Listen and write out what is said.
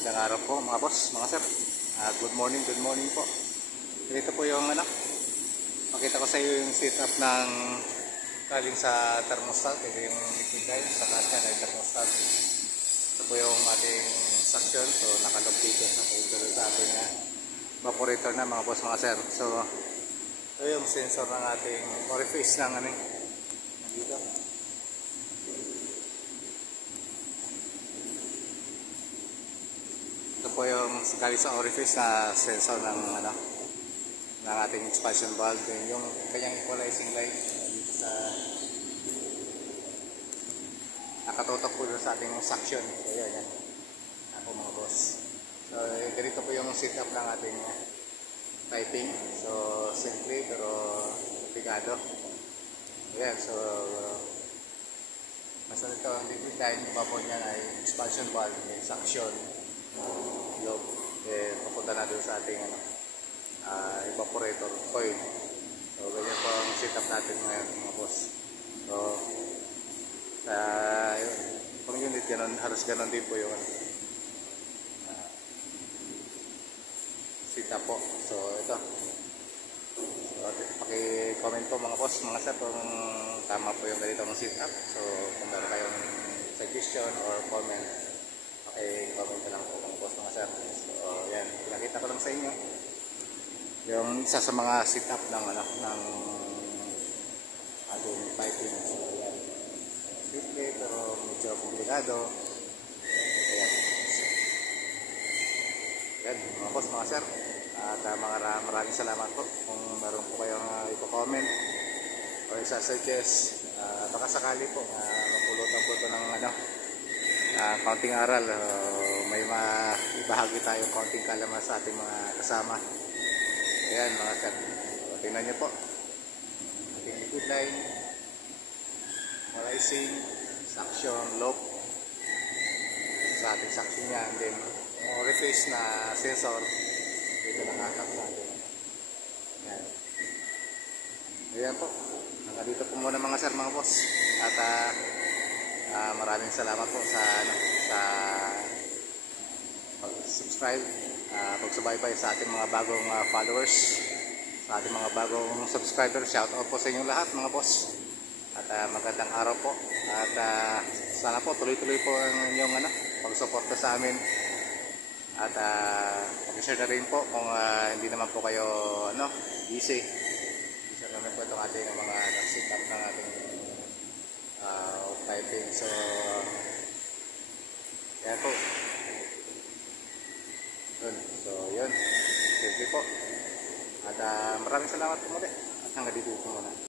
Magandang araw po mga boss, mga sir. Good morning po. Ito po yung makita ko sa iyo yung setup ng galing sa thermostat. Ito yung liquid line sa kanya na yung thermostat. Ito po yung ating suction. So nakalog dito sa ating evaporator na mga boss, mga sir. So ito yung sensor ng ating orifice ng dito. Ito po yung galing sa orifice na sensor ng ng ating expansion valve, yung kanyang equalizing light dito sa nakatutok po sa ating suction. So yan ako mga boss. So ganito po yung setup ng ating piping. So simple pero komplikado. Ayan, so basta ito ang liquid line, iba po niyan ay expansion valve, may suction loop, papunta na doon sa ating evaporator coil. So ganyan po ang setup natin ngayon mga boss. So sa pang unit ganun, halos ganun din po yung setup po. So ito, so paki-comment po mga boss, mga sir, kung tama po yung ganitong setup. So kung meron kayong suggestion or comment, paki-comment lang po mga boss, mga sir. So yan, pinakita ko lang sa inyo yung isa sa mga setup ng ng ating piping. So yan, simple pero medyo komplikado. Ayan, yan mga boss, mga sir. At maraming salamat po kung meron po kayong i-comment o isa-suggest. Baka sakali po mapulutan po ito ng kaunting aral. May ibahagi tayong kaunting kalaman sa ating mga kasama. Ayan mga sir, so, tingnan nyo po ating liquid line, equalizing, suction, loop sa ating suction niya, and then yung orifice na sensor dito nakakap sa atin. Ayan po, hanggang dito po muna mga sir, mga boss. At maraming salamat po sa pag-subscribe, pagsubaybay sa ating mga bagong followers, sa ating mga bagong subscribers. Shout out po sa inyong lahat mga boss. At magandang araw po. At sana po tuloy-tuloy po ang inyong pagsuporta sa amin. At pag-share na rin po kung hindi naman po kayo busy. I-share namin po itong ating mga nag-setup ng ating piping. So yan po. So yun, simple po. At maraming salamat po muli. At hanggang dito po muna.